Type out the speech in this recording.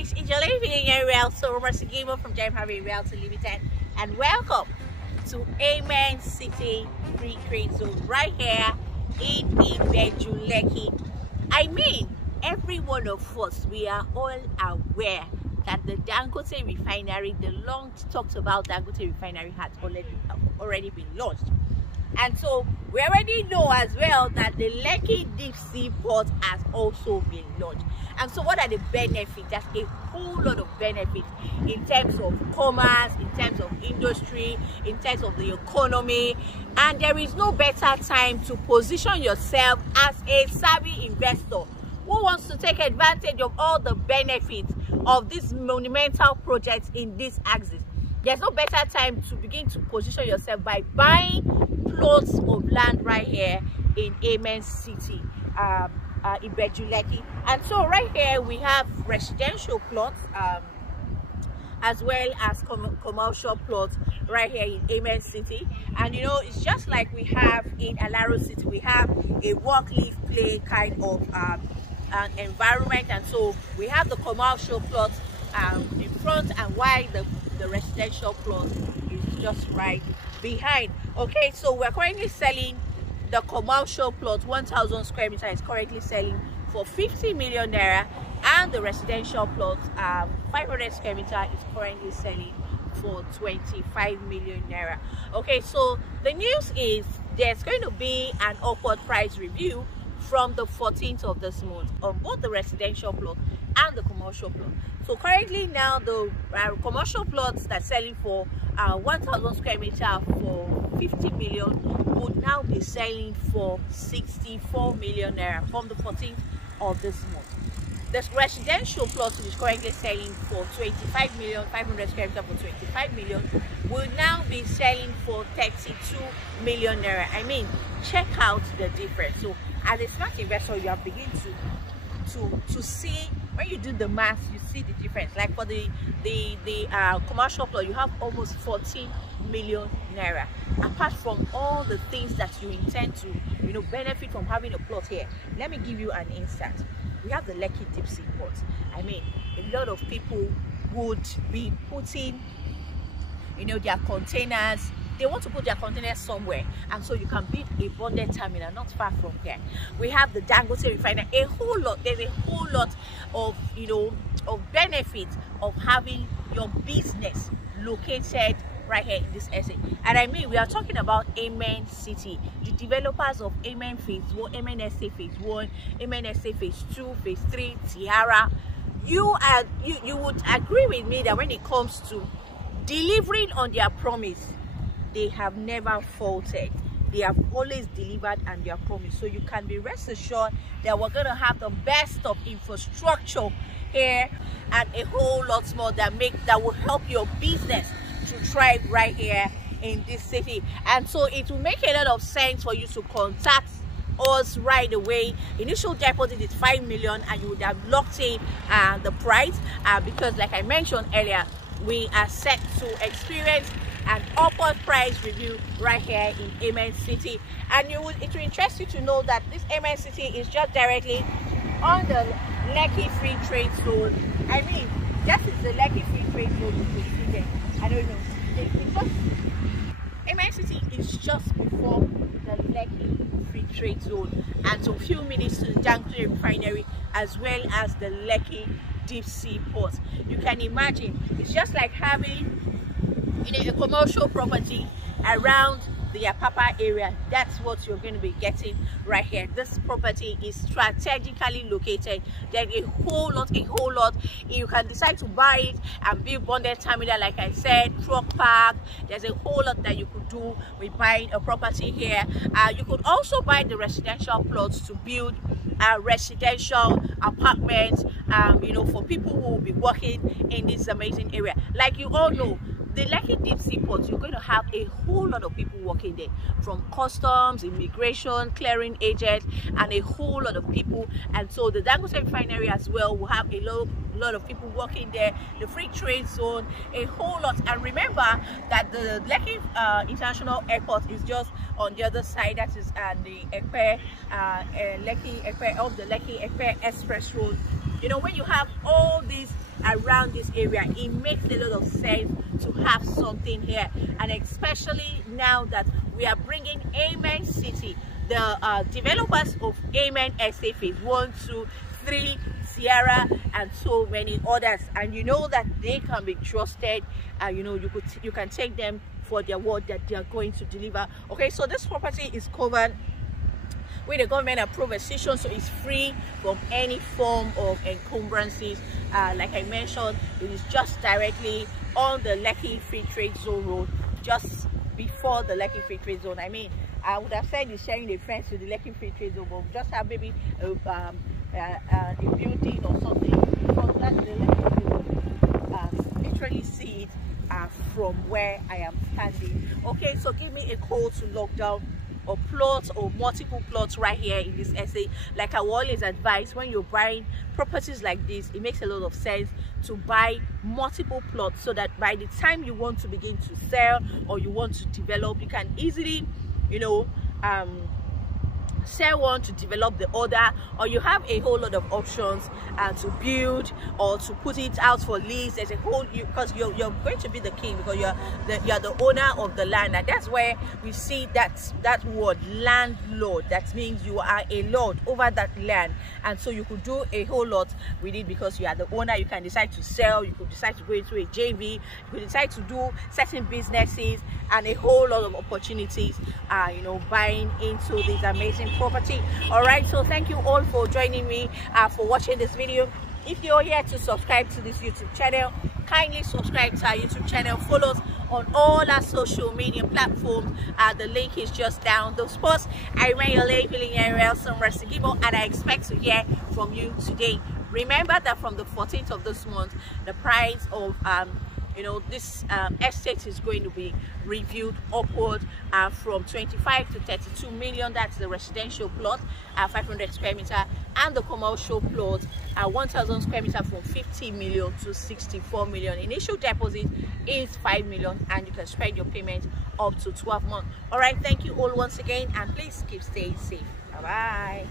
guys, it's your living in Real Soroma from James Realty Limited, and welcome to Amen City Free Trade Zone right here in Ibeju-Lekki. I mean, every one of us, we are all aware that the Dangote refinery, the long talked about Dangote refinery, has already been launched. And so we already know as well that the Lekki deep sea port has also been launched. And so what are the benefits? There's a whole lot of benefits in terms of commerce, in terms of industry, in terms of the economy. And there is no better time to position yourself as a savvy investor who wants to take advantage of all the benefits of this monumental project in this axis. There's no better time to begin to position yourself by buying plots of land right here in Amen City, Ibeju-Lekki. And so right here we have residential plots as well as commercial plots right here in Amen City. And you know, it's just like we have in Alaro City. We have a work, live, play kind of environment, and so we have the commercial plots in front, and while the residential plot is just right behind. Okay, so we're currently selling the commercial plot, 1,000 square meters, is currently selling for 50 million naira, and the residential plot, 500 square meter, is currently selling for 25 million naira. Okay, so the news is there's going to be an upward price review from the 14th of this month on both the residential plot and the commercial plot. So currently now the commercial plots that are selling for 1,000 square meter for 50 million would now be selling for 64 million naira from the 14th of this month. The residential plot is currently selling for 25 million, 500 square meter for 25 million, will now be selling for 32 million naira. I mean, check out the difference. So as a smart investor, you have begun to see, when you do the math, you see the difference. Like for the commercial plot, you have almost 14 million naira. Apart from all the things that you intend to, you know, benefit from having a plot here, let me give you an instance. We have the Lekki deep sea port. I mean, a lot of people would be putting, you know, their containers. They want to put their containers somewhere, and so you can build a bonded terminal not far from here. We have the Dangote refinery. A whole lot. There's a whole lot of, you know, of benefits of having your business located right here in this estate. And I mean, we are talking about Amen City, the developers of Amen Phase 1, Amen Estate Phase 1, Amen Estate Phase 2, Phase 3, Tiara. You would agree with me that when it comes to delivering on their promise, they have never faltered. They have always delivered on their promise. So you can be rest assured that we're going to have the best of infrastructure here and a whole lot more that will help your business to thrive right here in this city. And so it will make a lot of sense for you to contact us right away. Initial deposit is 5 million, and you would have locked in the price because, like I mentioned earlier, we are set to experience an upward price review right here in Amen City. And it will interest you to know that this Amen City is just directly on the Lekki Free Trade Zone. I mean, that is the Lekki Free Trade Zone you see there. I don't know. Amen City is just before the Lekki Free Trade Zone, and so few minutes to the Dangote refinery as well as the Lekki deep sea port. You can imagine it's just like having, you know, a commercial property around the Apapa area. That's what you're going to be getting right here. This property is strategically located. There's a whole lot. You can decide to buy it and build bonded terminal, like I said, truck park. There's a whole lot that you could do with buying a property here. You could also buy the residential plots to build residential apartments, you know, for people who will be working in this amazing area. Like you all know, the Lekki deep sea port, you're going to have a whole lot of people working there, from customs, immigration, clearing agents, and a whole lot of people. And so the Dangote refinery as well will have a lot of people working there, the free trade zone, a whole lot. And remember that the Lekki International Airport is just on the other side. That is the Lekki of the Lekki Express Road. You know, when you have all these around this area, it makes a lot of sense to have something here. And especially now that we are bringing Amen City, the developers of Amen SA Phase 1, 2, 3, Sierra, and so many others, and you know that they can be trusted. You know, you can take them for their word that they are going to deliver. Okay, so this property is covered with a government approved decision, so it's free from any form of encumbrances. Like I mentioned, it is just directly on the Lekki Free Trade Zone road, just before the Lekki Free Trade Zone. I mean, I would have said it's sharing a fence with the Lekki Free Trade Zone, but just have maybe a building or something, because that's the Lekki Free Zone. Literally see it from where I am standing. Okay, so give me a call to lock down or plots or multiple plots right here in this essay. Like I always advise, when you're buying properties like this, it makes a lot of sense to buy multiple plots, so that by the time you want to begin to sell or you want to develop, you can easily, you know, sell one to develop the other, or you have a whole lot of options to build or to put it out for lease. There's a whole, because you're going to be the king, because you're the owner of the land, and that's where we see that word landlord. That means you are a lord over that land, and so you could do a whole lot with it because you are the owner. You can decide to sell, you could decide to go into a JV, you could decide to do certain businesses, and a whole lot of opportunities, you know, buying into this amazing property. All right, so thank you all for joining me, for watching this video. If you're here to subscribe to this YouTube channel, kindly subscribe to our YouTube channel. Follow us on all our social media platforms. The link is just down. Those posts. I remain your lady and I expect to hear from you today. Remember that from the 14th of this month, the price of you know, this estate is going to be reviewed upward from 25 to 32 million. That's the residential plot, 500 square meter, and the commercial plot, 1,000 square meter, from 50 million to 64 million. Initial deposit is 5 million, and you can spread your payment up to 12 months. All right, thank you all once again, and please keep staying safe. Bye bye.